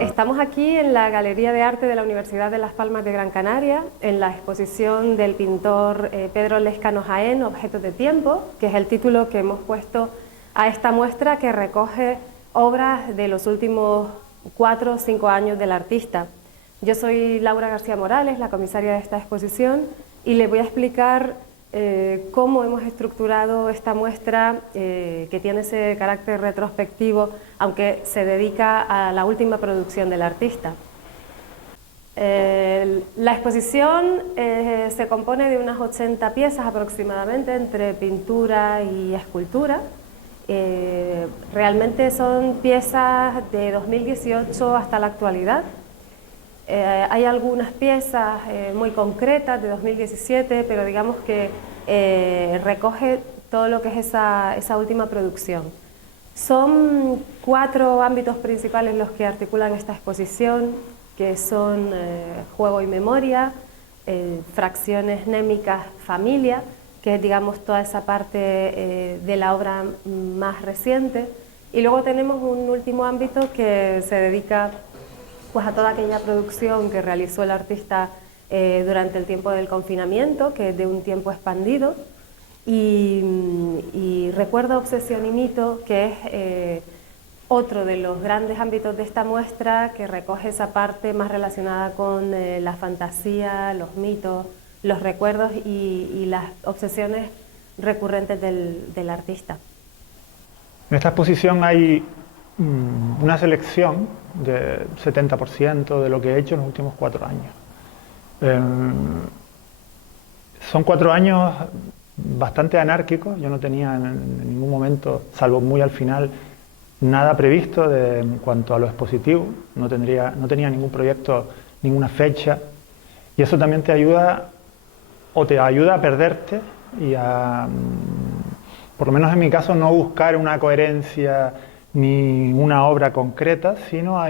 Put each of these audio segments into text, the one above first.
Estamos aquí en la Galería de Arte de la Universidad de Las Palmas de Gran Canaria, en la exposición del pintor Pedro Lezcano Jaén, Objetos de Tiempo, que es el título que hemos puesto a esta muestra que recoge obras de los últimos 4 o 5 años del artista. Yo soy Laura García Morales, la comisaria de esta exposición, y le voy a explicar cómo hemos estructurado esta muestra que tiene ese carácter retrospectivo, aunque se dedica a la última producción del artista. La exposición se compone de unas 80 piezas aproximadamente, entre pintura y escultura. Realmente son piezas de 2018 hasta la actualidad. Hay algunas piezas muy concretas de 2017, pero digamos que recoge todo lo que es esa última producción. Son 4 ámbitos principales los que articulan esta exposición, que son juego y memoria, fracciones némicas, familia, que es, digamos, toda esa parte de la obra más reciente, y luego tenemos un último ámbito que se dedica pues a toda aquella producción que realizó el artista durante el tiempo del confinamiento, que es de un tiempo expandido, y Recuerdo, Obsesión y Mito, que es otro de los grandes ámbitos de esta muestra, que recoge esa parte más relacionada con la fantasía, los mitos, los recuerdos y las obsesiones recurrentes del artista. En esta exposición hay una selección de 70% de lo que he hecho en los últimos 4 años. Son 4 años bastante anárquicos. Yo no tenía en ningún momento, salvo muy al final, nada previsto en cuanto a lo expositivo. No tenía ningún proyecto, ninguna fecha, y eso también te ayuda a perderte y a, por lo menos en mi caso, no buscar una coherencia ni una obra concreta, sino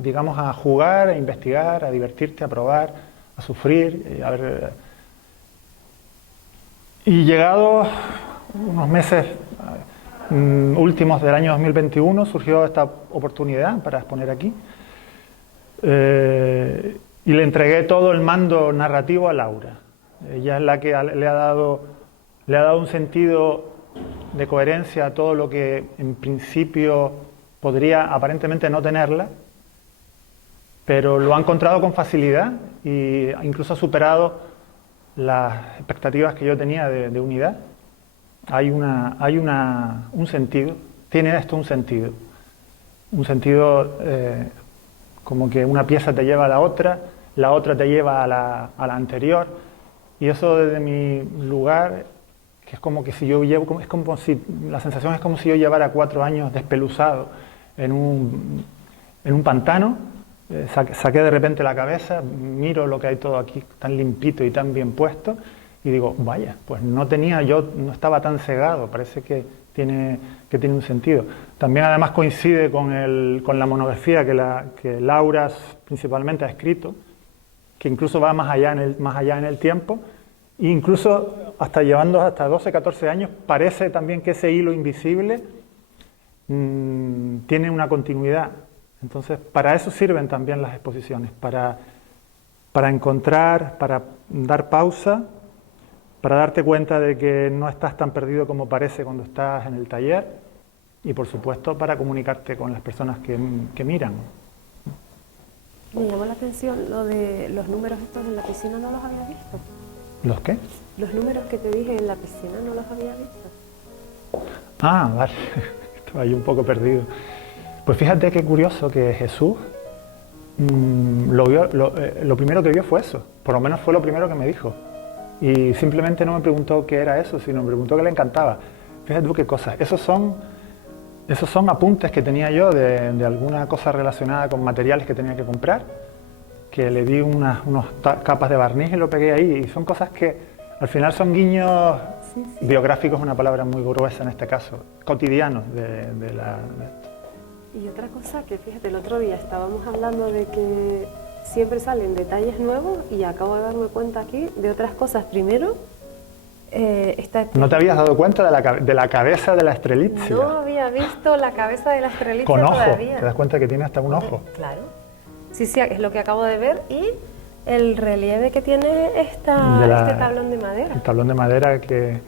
digamos, a jugar, a investigar, a divertirte, a probar, a sufrir, a ver. Y llegados unos meses últimos del año 2021 surgió esta oportunidad para exponer aquí, y le entregué todo el mando narrativo a Laura. Ella es la que le ha dado un sentido de coherencia a todo lo que en principio podría aparentemente no tenerla, pero lo ha encontrado con facilidad e incluso ha superado las expectativas que yo tenía de unidad. Hay un sentido, tiene esto un sentido como que una pieza te lleva a la otra te lleva a la anterior, y eso desde mi lugar, que es como que si yo llevo, es como si, la sensación es como si yo llevara 4 años despeluzado en un pantano. Saqué de repente la cabeza, miro lo que hay todo aquí tan limpito y tan bien puesto, y digo, vaya, pues no estaba tan cegado, parece que tiene un sentido. También además coincide con la monografía que Laura principalmente ha escrito, que incluso va más allá en el tiempo, e incluso llevando hasta 12, 14 años, parece también que ese hilo invisible tiene una continuidad. Entonces, para eso sirven también las exposiciones, para encontrar, para dar pausa, para darte cuenta de que no estás tan perdido como parece cuando estás en el taller, y por supuesto para comunicarte con las personas que miran. Me llamó la atención lo de los números estos en la piscina, ¿no los había visto? ¿Los qué? Los números que te dije en la piscina, ¿no los había visto? Ah, vale, estaba ahí un poco perdido. Pues fíjate qué curioso que Jesús lo primero que vio fue eso, por lo menos fue lo primero que me dijo. Y simplemente no me preguntó qué era eso, sino me preguntó que le encantaba. Fíjate tú qué cosas. Esos son apuntes que tenía yo de alguna cosa relacionada con materiales que tenía que comprar, que le di unas capas de barniz y lo pegué ahí. Y son cosas que al final son guiños biográficos, una palabra muy gruesa en este caso, cotidianos de esto. Y otra cosa que, fíjate, el otro día estábamos hablando de que siempre salen detalles nuevos, y acabo de darme cuenta aquí de otras cosas. Primero, ¿no te habías dado cuenta de la cabeza de la estrelitzia? No había visto la cabeza de la estrelitzia con ojo, todavía. ¿te das cuenta que tiene hasta un ojo? Claro. Sí, sí, es lo que acabo de ver y el relieve que tiene este tablón de madera. El tablón de madera que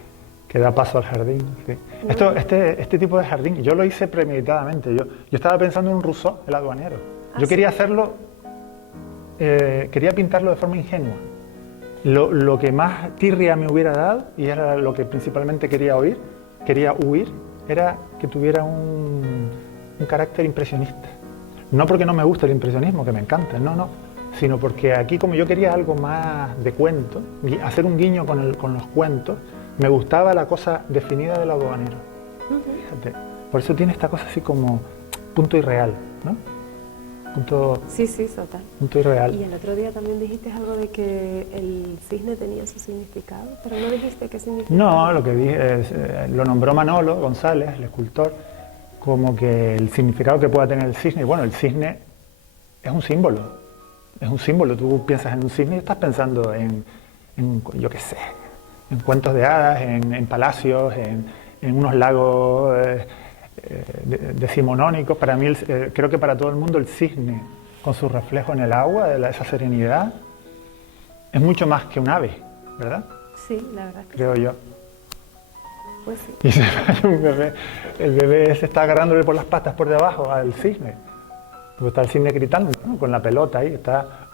da paso al jardín. Sí. Este tipo de jardín, yo lo hice premeditadamente. Yo estaba pensando en un Rousseau, el aduanero. Yo quería hacerlo, quería pintarlo de forma ingenua. Lo que más tirria me hubiera dado, y era lo que principalmente quería huir, era que tuviera un carácter impresionista. No porque no me guste el impresionismo, que me encanta, no, sino porque aquí, como yo quería algo más de cuento, y hacer un guiño con los cuentos, me gustaba la cosa definida del aduanero. Fíjate, por eso tiene esta cosa así como punto irreal, ¿no? Sí, total. Punto irreal. Y el otro día también dijiste algo de que el cisne tenía su significado, pero no dijiste qué significaba. No, lo que dije es, lo nombró Manolo González, el escultor, como que el significado que pueda tener el cisne. Bueno, el cisne es un símbolo. Es un símbolo. Tú piensas en un cisne y estás pensando en yo qué sé, en cuentos de hadas, en palacios, en unos lagos decimonónicos. Para mí, creo que para todo el mundo el cisne, con su reflejo en el agua, esa serenidad, es mucho más que un ave, ¿verdad? Sí, la verdad. Creo yo. Pues sí. Y se ve un bebé, el bebé se está agarrándole por las patas por debajo al cisne. Porque está el cisne gritando, ¿no? Con la pelota ahí, está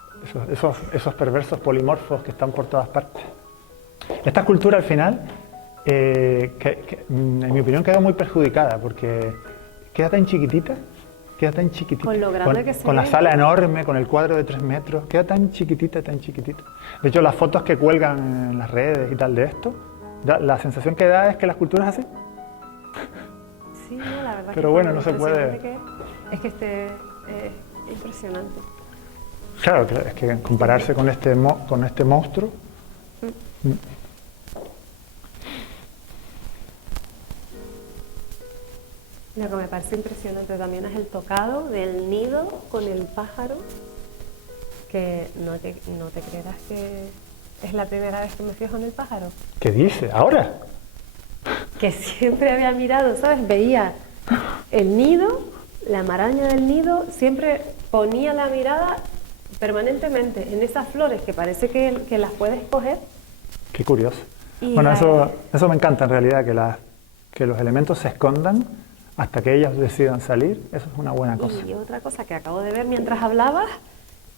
esos perversos polimorfos que están por todas partes. Esta escultura al final, en mi opinión, quedó muy perjudicada porque queda tan chiquitita. Con lo grande que se con la ve. sala enorme, con el cuadro de 3 metros, queda tan chiquitita. De hecho, las fotos que cuelgan en las redes y tal de esto, la sensación que da es que la escultura es así. Sí, no, la verdad. Pero bueno, no se puede. Es que impresionante. Claro, es que compararse con este monstruo. Lo que me parece impresionante también es el tocado del nido con el pájaro, que no te creerás que es la primera vez que me fijo en el pájaro. ¿Qué dice? ¿Ahora? Que siempre había mirado, ¿sabes? Veía el nido, la maraña del nido, siempre ponía la mirada permanentemente en esas flores que parece que las puedes coger. Qué curioso. Bueno, eso me encanta en realidad, que los elementos se escondan hasta que ellas decidan salir. Eso es una buena cosa. Y otra cosa que acabo de ver mientras hablabas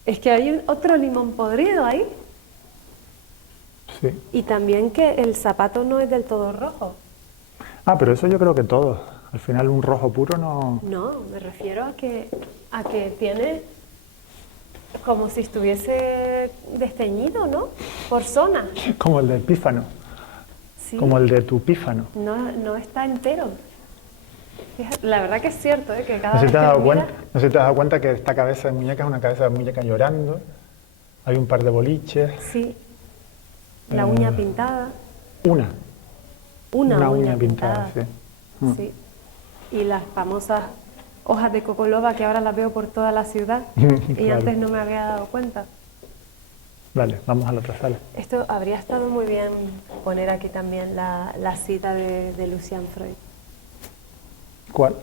es que hay otro limón podrido ahí. Sí. Y también que el zapato no es del todo rojo. Ah, pero eso yo creo que todo. Al final un rojo puro no... No, me refiero a que tiene como si estuviese desteñido, ¿no? Por zona. Como el de Epífano. Sí. Como el de tu Pífano. No está entero. Fíjate, la verdad que es cierto, que cada No sé vez si te has que dado lo cuenta, miras- no sé si te has dado cuenta que esta cabeza de muñeca es una cabeza de muñeca llorando. Hay un par de boliches. Sí, la uña pintada. Una Una uña pintada, sí. Sí. Y las famosas hojas de cocoloba que ahora las veo por toda la ciudad y Claro. antes no me había dado cuenta. Vale, vamos a la otra sala. Esto habría estado muy bien poner aquí también la cita de Lucian Freud. ¿Cuál?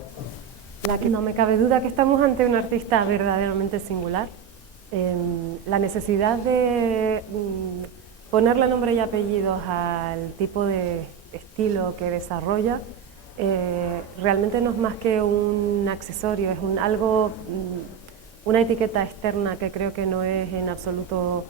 La que no me cabe duda que estamos ante un artista verdaderamente singular. La necesidad de ponerle nombre y apellidos al tipo de estilo que desarrolla realmente no es más que un accesorio, es una etiqueta externa que creo que no es en absoluto,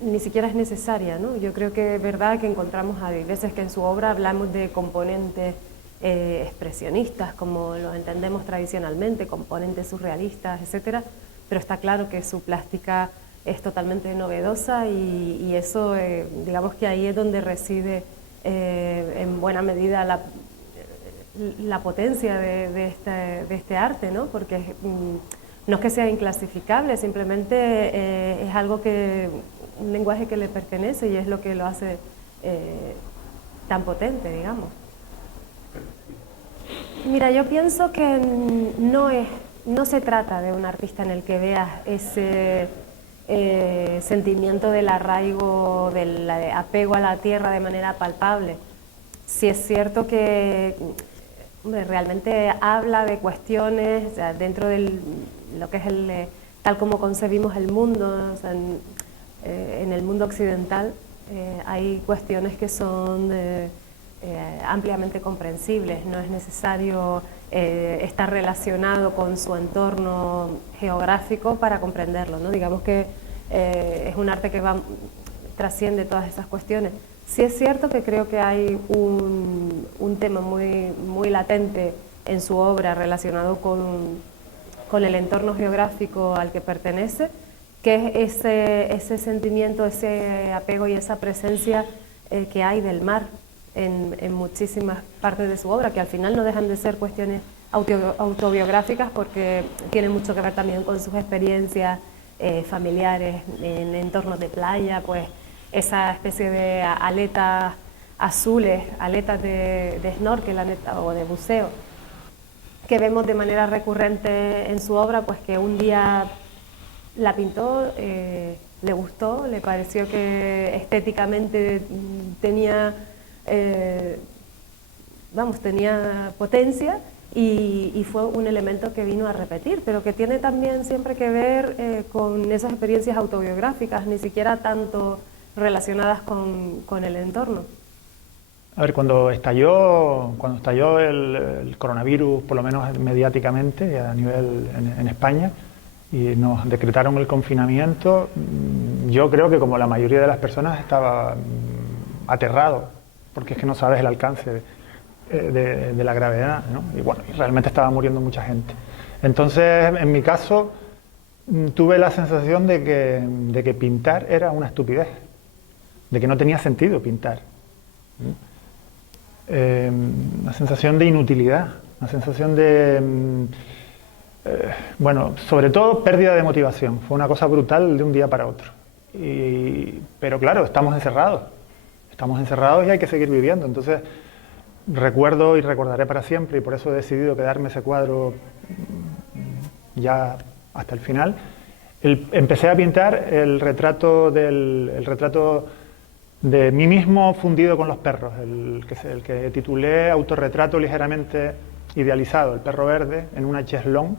ni siquiera es necesaria, ¿no? Yo creo que es verdad que encontramos hay veces que en su obra hablamos de componentes expresionistas, como lo entendemos tradicionalmente, componentes surrealistas, etcétera, pero está claro que su plástica es totalmente novedosa y eso, digamos que ahí es donde reside en buena medida la potencia de este arte, ¿no? Porque no es que sea inclasificable, simplemente es algo un lenguaje que le pertenece y es lo que lo hace tan potente, digamos. Mira, yo pienso que no se trata de un artista en el que veas ese sentimiento del arraigo, del apego a la tierra de manera palpable. Sí es cierto que realmente habla de cuestiones, o sea, dentro de lo que es tal como concebimos el mundo, o sea, en el mundo occidental hay cuestiones que son ampliamente comprensibles, no es necesario estar relacionado con su entorno geográfico para comprenderlo, ¿no? Digamos que es un arte que trasciende todas esas cuestiones. Sí es cierto que creo que hay un tema muy latente en su obra relacionado con el entorno geográfico al que pertenece, que es ese sentimiento, ese apego y esa presencia que hay del mar en muchísimas partes de su obra, que al final no dejan de ser cuestiones autobiográficas porque tienen mucho que ver también con sus experiencias familiares en entornos de playa, pues esa especie de aletas azules, aletas de snorkel o de buceo, que vemos de manera recurrente en su obra, pues que un día la pintó, le gustó, le pareció que estéticamente tenía potencia y fue un elemento que vino a repetir, pero que tiene también siempre que ver con esas experiencias autobiográficas, ni siquiera tanto relacionadas con el entorno. A ver, cuando estalló el coronavirus, por lo menos mediáticamente, a nivel en España, y nos decretaron el confinamiento, yo creo que como la mayoría de las personas estaba aterrado, porque es que no sabes el alcance de la gravedad, ¿no? Y bueno, realmente estaba muriendo mucha gente. Entonces, en mi caso, tuve la sensación de que pintar era una estupidez, de que no tenía sentido pintar. Una sensación de inutilidad, una sensación de, bueno, sobre todo pérdida de motivación. Fue una cosa brutal de un día para otro. Pero claro, estamos encerrados y hay que seguir viviendo. Entonces, recuerdo y recordaré para siempre, y por eso he decidido quedarme ese cuadro ya hasta el final. Empecé a pintar el retrato de mí mismo fundido con los perros, el que titulé Autorretrato ligeramente idealizado, el perro verde, en una cheslón.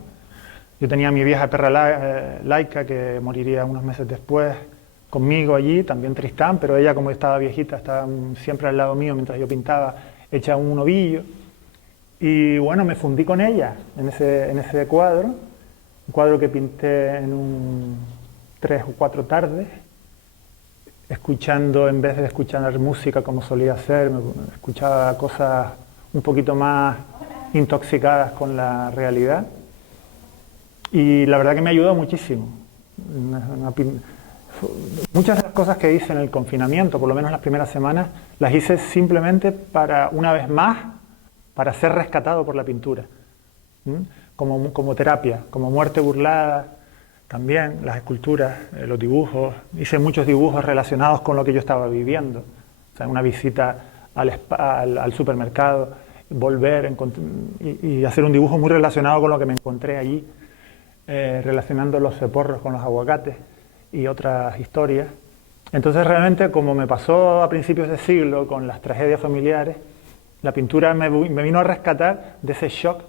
Yo tenía mi vieja perra Laika, que moriría unos meses después, conmigo allí, también Tristán, pero ella, como estaba viejita, estaba siempre al lado mío mientras yo pintaba, hecha un ovillo. Y bueno, me fundí con ella en ese cuadro, un cuadro que pinté en 3 o 4 tardes, escuchando, en vez de escuchar música como solía hacer, escuchaba cosas un poquito más intoxicadas con la realidad. Y la verdad que me ayudó muchísimo. Muchas de las cosas que hice en el confinamiento, por lo menos las primeras semanas, las hice simplemente para, una vez más, para ser rescatado por la pintura. Como terapia, como muerte burlada, también las esculturas, los dibujos. Hice muchos dibujos relacionados con lo que yo estaba viviendo. O sea, una visita al supermercado, volver y hacer un dibujo muy relacionado con lo que me encontré allí, relacionando los ceporros con los aguacates y otras historias. Entonces realmente, como me pasó a principios de siglo con las tragedias familiares, la pintura me vino a rescatar de ese shock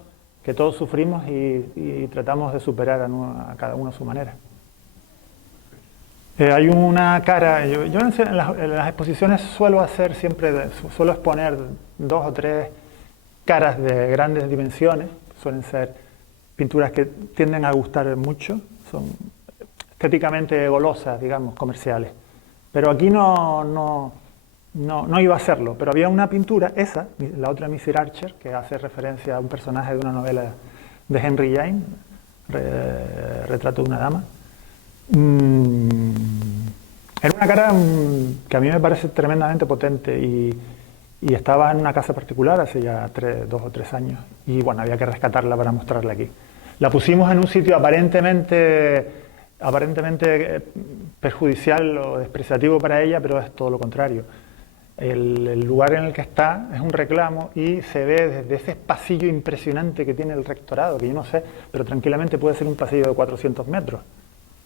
que todos sufrimos y tratamos de superar a cada uno a su manera. Hay una cara, yo en las exposiciones suelo exponer 2 o 3 caras de grandes dimensiones, suelen ser pinturas que tienden a gustar mucho, son estéticamente golosas, digamos, comerciales. Pero aquí no iba a hacerlo, pero había una pintura, esa, la otra Mrs. Archer, que hace referencia a un personaje de una novela de Henry James, Retrato de una dama. Era una cara que a mí me parece tremendamente potente y estaba en una casa particular hace ya 2 o 3 años y bueno, había que rescatarla para mostrarla aquí. La pusimos en un sitio aparentemente perjudicial o despreciativo para ella, pero es todo lo contrario. El lugar en el que está es un reclamo y se ve desde ese pasillo impresionante que tiene el rectorado, que yo no sé, pero tranquilamente puede ser un pasillo de 400 metros.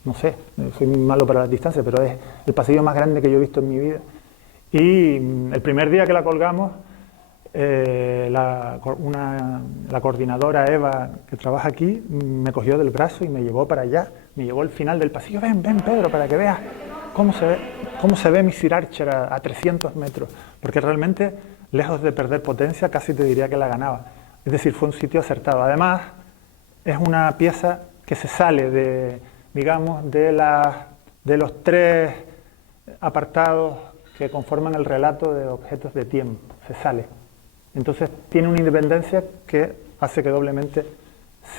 No sé, soy malo para las distancias, pero es el pasillo más grande que yo he visto en mi vida. Y el primer día que la colgamos, la coordinadora Eva, que trabaja aquí, me cogió del brazo y me llevó para allá, me llevó al final del pasillo, ven Pedro, para que veas cómo se ve Missile Archer a 300 metros, porque realmente, lejos de perder potencia, casi te diría que la ganaba. Es decir, fue un sitio acertado. Además, es una pieza que se sale de, digamos, de los tres apartados que conforman el relato de objetos de tiempo, se sale. Entonces tiene una independencia que hace que doblemente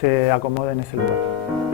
se acomode en ese lugar.